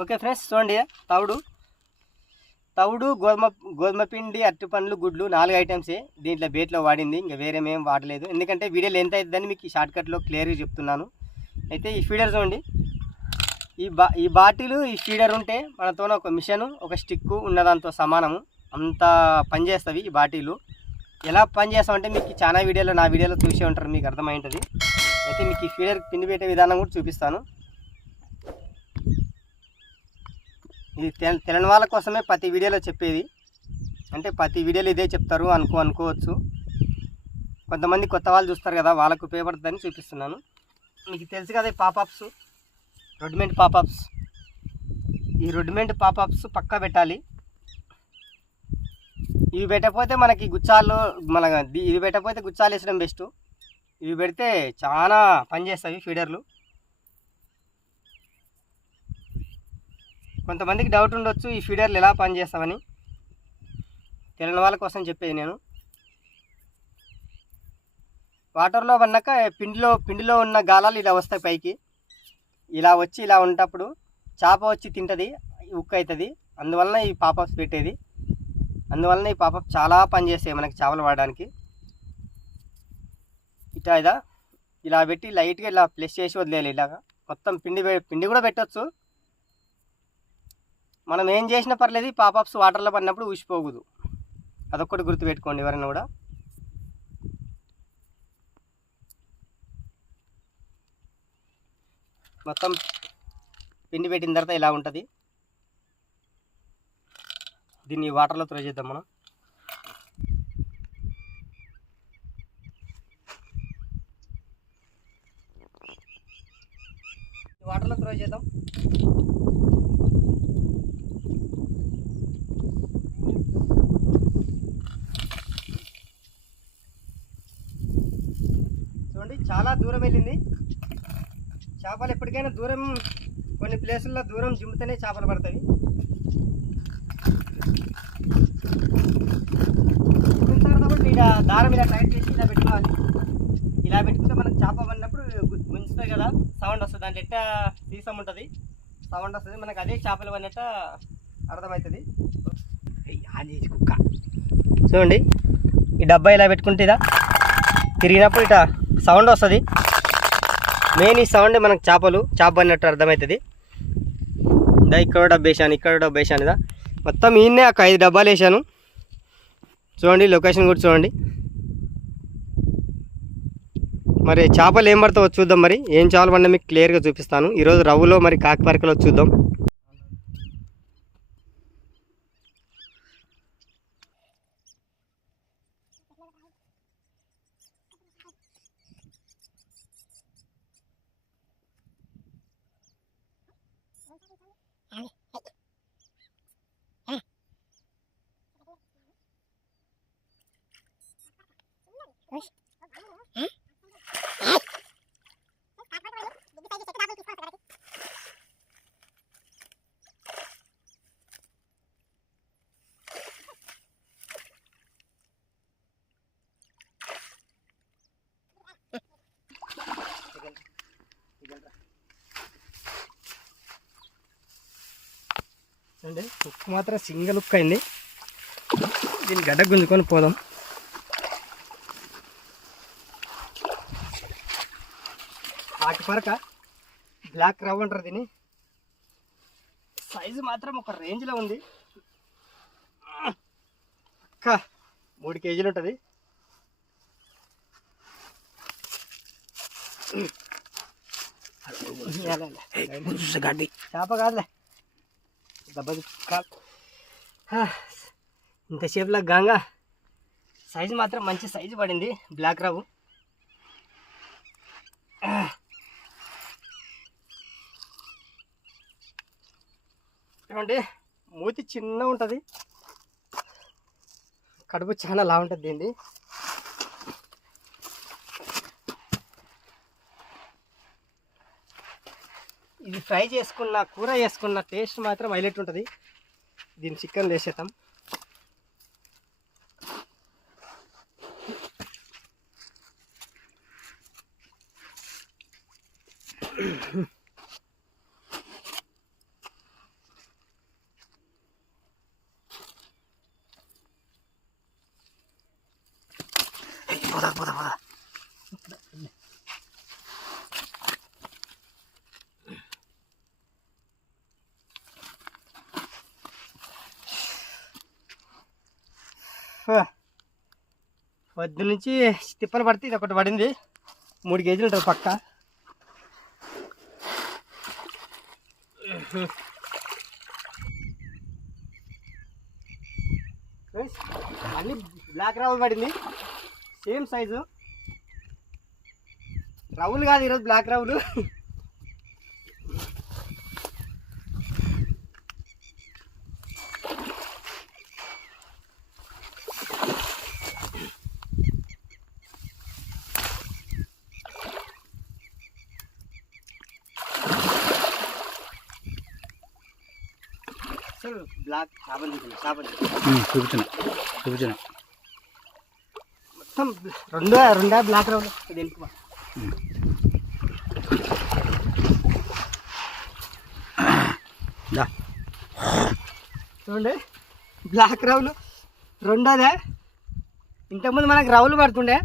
Okay friends, చూడండి. తవుడు గోధుమ పిండి, అరటి పండ్లు, గుడ్లు 4 ఐటమ్సే దీంట్లో బేట్లో వాడింది. ఇంకా వేరే మేము వాడలేదు, ఎందుకంటే వీడియోలో ఎంత అవుతుందని మీకు ఈ షార్ట్కట్లో క్లియర్గా చెప్తున్నాను. అయితే ఈ ఫీడర్ చూడండి. ఈ బాటిల్, ఈ ఫీడర్ ఉంటే మనతో ఒక మిషను, ఒక స్టిక్కు ఉన్నదాంతో సమానము. అంత పనిచేస్తుంది ఈ బాటిలు. ఎలా పనిచేస్తామంటే మీకు చాలా నా వీడియోలో చూసే ఉంటారు, మీకు అర్థమై ఉంటుంది. అయితే మీకు ఈ ఫీడర్ పిండి పెట్టే విధానం కూడా చూపిస్తాను. ఇది తెలియని వాళ్ళ కోసమే ప్రతి వీడియోలో చెప్పేది. అంటే ప్రతి వీడియోలో ఇదే చెప్తారు అనుకోవచ్చు. కొంతమంది కొత్త వాళ్ళు చూస్తారు కదా, వాళ్ళకు ఉపయోగపడుతుందని చూపిస్తున్నాను. మీకు తెలుసు కదా, పాపప్స్, రెడీమేడ్ పాపప్స్. ఈ రెడీమేడ్ పాపప్స్ పక్కా పెట్టాలి. ఇవి పెట్టకపోతే మనకి గుచ్చాలు, ఇవి పెట్టకపోతే గుచ్చాలు వేసడం బెస్ట్. ఇవి పెడితే చాలా పనిచేస్తాయి ఫీడర్లు. కొంతమందికి డౌట్ ఉండొచ్చు, ఈ ఫీడర్లు ఎలా పనిచేస్తామని. తెలియని వాళ్ళ కోసం చెప్పేది నేను. వాటర్లో పన్నాక పిండిలో ఉన్న గాలాలు ఇలా వస్తాయి పైకి. ఇలా వచ్చి ఇలా ఉన్నప్పుడు చేప వచ్చి తింటుంది, ఉక్కు అవుతుంది. అందువలన ఈ పాపప్స్ పెట్టేది. అందువలన ఈ పాపప్ చాలా పనిచేస్తాయి మనకి చేపలు వాడడానికి. ఇలా పెట్టి లైట్గా ఇలా ప్లస్ చేసి వదిలేయాలి. ఇలాగా మొత్తం పిండి కూడా పెట్టచ్చు. మనం ఏం చేసినా పర్లేదు, ఈ పాపప్స్ వాటర్లో పడినప్పుడు ఊసిపోకూడదు. అదొక్కటి గుర్తుపెట్టుకోండి ఎవరైనా కూడా. మొత్తం పిండి పెట్టిన తర్వాత ఇలా ఉంటుంది. దీన్ని వాటర్లో త్రో చేద్దాం మనం. వాటర్లో త్రో చేద్దాం. చూడండి, చాలా దూరం వెళ్ళింది. చేపలు ఎప్పటికైనా దూరం, కొన్ని ప్లేసుల్లో దూరం జిమ్ముతూనే చేపలు పడతాయి. కాబట్టి ఇలా దారం ఇలా టైట్ చేసి ఇలా పెట్టుకోవాలి. ఇలా పెట్టుకుంటే మనకు చేప పడినప్పుడు గుంజుతుంది కదా, సౌండ్ వస్తుంది. దాంట్లో ఎట్టా సీసం ఉంటుంది, సౌండ్ వస్తుంది. మనకు అదే చేపలు పడినట్టు అర్థమవుతుంది. కుక్క చూడండి, ఈ డబ్బా ఇలా పెట్టుకుంటే ఇదా తిరిగినప్పుడు ఇట్లా సౌండ్ వస్తుంది. మెయిన్ ఈ సౌండ్ మనకు చేప పడినట్టు అర్థమవుతుంది. ఇక్కడ డబ్బా వేసాను ఇదా. మొత్తం ఈయన్నే ఒక 5 డబ్బాలు వేసాను. చూడండి, లొకేషన్ కూడా చూడండి. మరి చేపలు ఏం పడతావో చూద్దాం. మరి ఏం చేపలు పడినా మీకు క్లియర్గా చూపిస్తాను. ఈరోజు రవ్వులో మరి కాకిపరకలో చూద్దాం. అంటే ఉక్కు మాత్రం సింగిల్ ఉక్కు అయింది. దీన్ని గడ్డ గుంజుకొని పోదాం. కాకిపరక, బ్లాక్ రవ్ అంటారు దీన్ని. సైజు మాత్రం ఒక రేంజ్లో ఉంది. 3 కేజీలు ఉంటుంది. చేప కాదులే, దెబ్బ ఇంతసేపులా గాంగా. సైజు మాత్రం మంచి సైజు పడింది, బ్లాక్ రవ్వు. చూడండి, మూతి చిన్న ఉంటుంది, కడుపు చాలా లా ఉంటుంది దీన్ని. ఇది ఫ్రై చేసుకున్న, కూర చేసుకున్న టేస్ట్ మాత్రం హైలైట్ ఉంటుంది. దీన్ని చికెన్ వేసేద్దాం. పొద్దు నుంచి తిప్పలు పడితే ఇది ఒకటి పడింది. 3 కేజీలు ఉంటుంది పక్క. అన్ని బ్లాక్ రౌల్ పడింది, సేమ్ సైజు. రౌలు కాదు ఈరోజు, బ్లాక్ రౌలు. బ్లాక్ చూపించిన మొత్తం రెండా బ్లాక్ రౌండ్. చూడండి బ్లాక్ రౌలు రెండోదే. ఇంతకుముందు మనకు రౌలు పడుతుండే,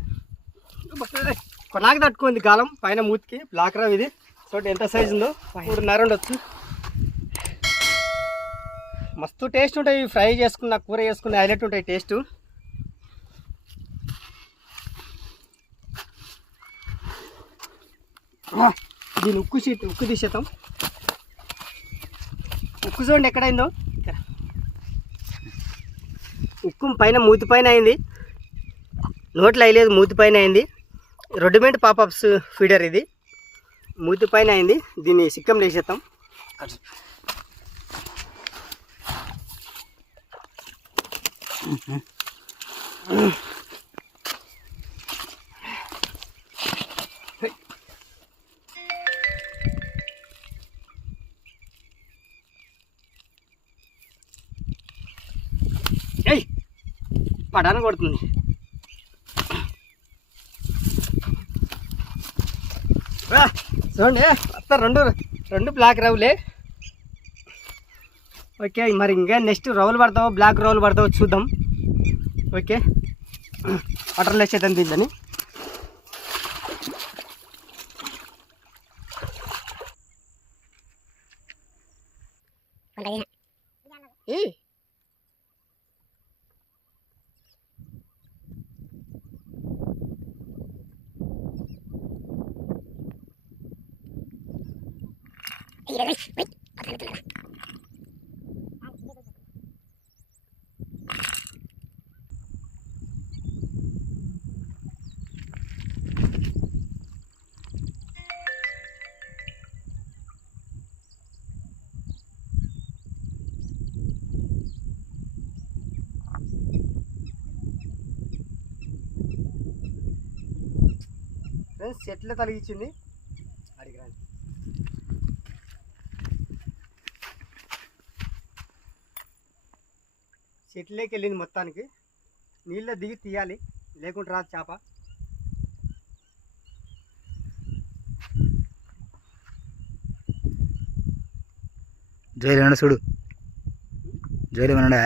కొనాకి తట్టుకుంది కాలం పైన మూతికి. బ్లాక్ రౌ ఇది చూడండి ఎంత సైజు ఉందో, 3.5 ఉండొచ్చు. మస్తు టేస్ట్ ఉంటాయి, ఫ్రై చేసుకున్న కూర చేసుకున్న హైలైట్ ఉంటాయి టేస్ట్. దీని ఉక్కు తీసేద్దాం. ఉక్కు చూడండి ఎక్కడైందో, ఉక్కు పైన మూతి పైన అయింది, నోట్లో అయ్యలేదు, మూతి పైన అయింది. రెడీమేడ్ పాపప్స్ ఫీడర్ ఇది, మూతి పైన అయింది. దీన్ని సిక్కం వేసేద్దాం. పడాను కొడుతుంది. చూడండి మొత్తం రెండు బ్లాక్ రౌలే. ఓకే, మరి ఇంకా నెక్స్ట్ రౌలు పడతావో బ్లాక్ రౌలు పడతావో చూద్దాం. ఓకే, వాటర్లో వేసేద్దాం దీన్ని. చెట్లే తలిగించింది, అడిగిరాని చెట్లేకి వెళ్ళింది మొత్తానికి. నీళ్ళ దిగి తీయాలి, లేకుంటే రాదు చేప. జైలు ఏమన్నా చూడు, జైలు ఏమన్నా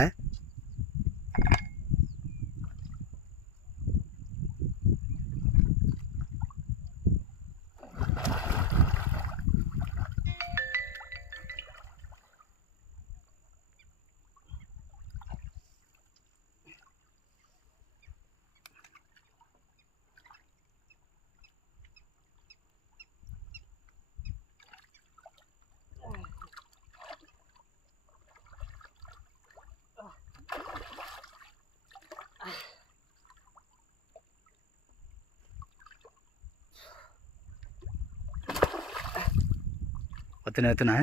వస్తున్నా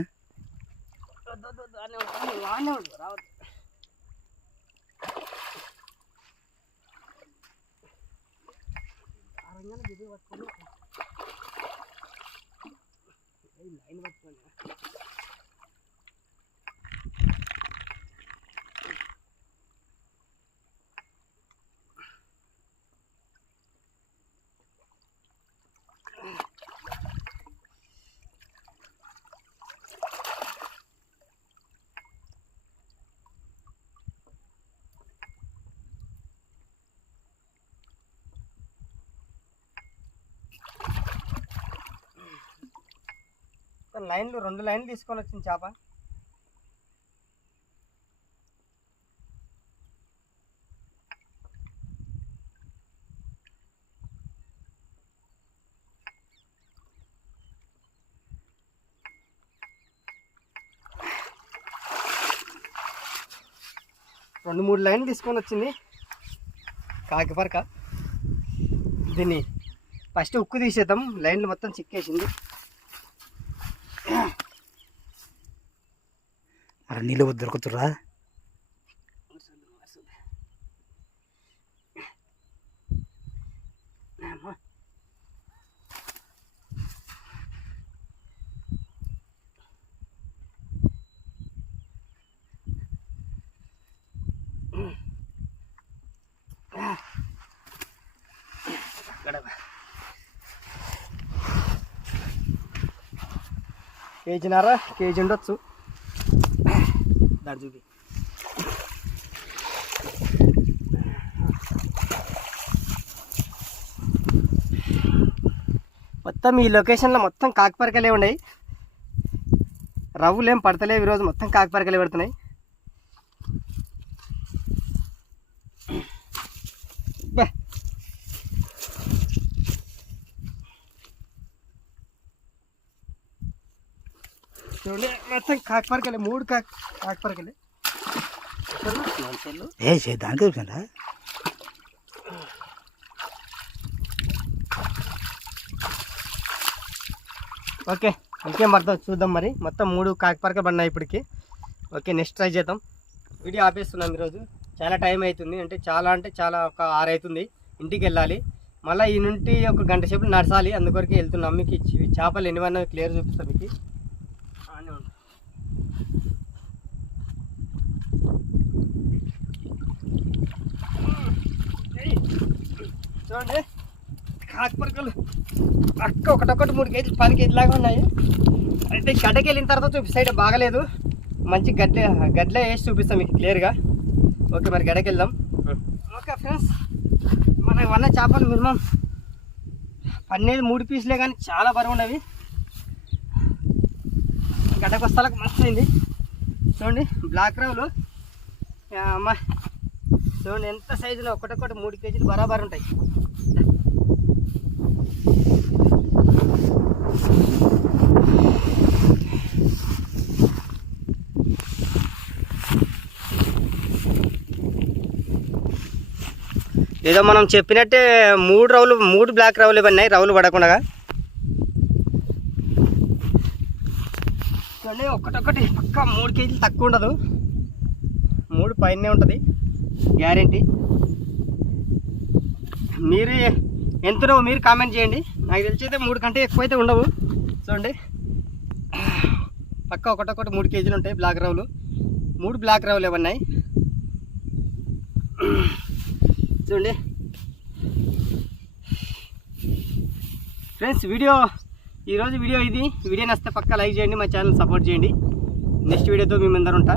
రావద్దు. లైన్ పట్టుకొని లైన్లు 2 లైన్లు తీసుకొని వచ్చింది చేప. 2-3 లైన్లు తీసుకొని వచ్చింది కాకిపరక. దీన్ని ఫస్ట్ ఉక్కు తీసేద్దాం, లైన్లు మొత్తం చిక్కేసింది. మరి నీళ్ళు దొరుకుతురా? కేజీన్నర కేజీ ఉండొచ్చు. దాని చూపి మొత్తం ఈ లొకేషన్లో మొత్తం కాకిపరకలే ఉన్నాయి. రవ్వులు ఏం పడతలేవు ఈరోజు, మొత్తం కాకిపరకలే పడుతున్నాయి. చూడండి మొత్తం కాకిపరకలే, 3 కాకిపరకలే. దానికి చూసారా? ఓకే, ఇంకేం పడుతుంది చూద్దాం. మరి మొత్తం 3 కాకిపరకలు పడినాయి ఇప్పటికి. ఓకే, నెక్స్ట్ ట్రై చేద్దాం. వీడియో ఆపేస్తున్నాం ఈరోజు, చాలా టైం అవుతుంది. అంటే చాలా ఒక 6 అవుతుంది. ఇంటికి వెళ్ళాలి. మళ్ళీ ఈ నుండి ఒక గంట సేపు నడచాలి. అందుకొరకే వెళ్తున్నాం. మీకు చేపలు ఎన్నివన్నా క్లియర్ చూపిస్తాం మీకు. చూడండి కాకిపరకలు పక్క ఒకటొకటి 3 కేజీలు 10 కేజీలు లాగా ఉన్నాయి. అయితే గడ్డకి వెళ్ళిన తర్వాత చూపిస్తాయి, బాగలేదు. మంచి గడ్డలో వేసి చూపిస్తాం మీకు క్లియర్గా. ఓకే, మరి గడ్డకి వెళ్దాం. ఓకే ఫ్రెండ్స్, మనకు వన్న చేపలు మినిమం 3 పీసులే, కానీ చాలా బరువు ఉన్నవి. గడ్డకు వస్తాలకు మస్తు అయింది. చూడండి బ్లాక్ రవ్వులు అమ్మ, చూడండి ఎంత సైజులో ఒకటొకటి 3 కేజీలు బరాబర్ ఉంటాయి. ఏదో మనం చెప్పినట్టే 3 బ్లాక్ రవ్వులు ఇవన్నాయి, రవ్వులు పడకుండా. చూడండి ఒకటొకటి పక్క 3 కేజీలు తక్కువ ఉండదు, 3 పైనే ఉంటుంది గ్యారెంటీ. మీరు ఎంతనో మీరు కామెంట్ చేయండి. నాకు తెలిసి అయితే 3 కంటే ఎక్కువ అయితే ఉండవు. చూడండి పక్క ఒకటొకటి 3 కేజీలు ఉంటాయి బ్లాక్ రవ్వులు. 3 బ్లాక్ రవ్వులు ఇవన్నాయి. చూడండి ఫ్రెండ్స్, ఈరోజు వీడియో ఇది. వీడియో నచ్చితే పక్క లైక్ చేయండి, మా ఛానల్ సపోర్ట్ చేయండి. నెక్స్ట్ వీడియోతో మీ ముందర ఉంటా.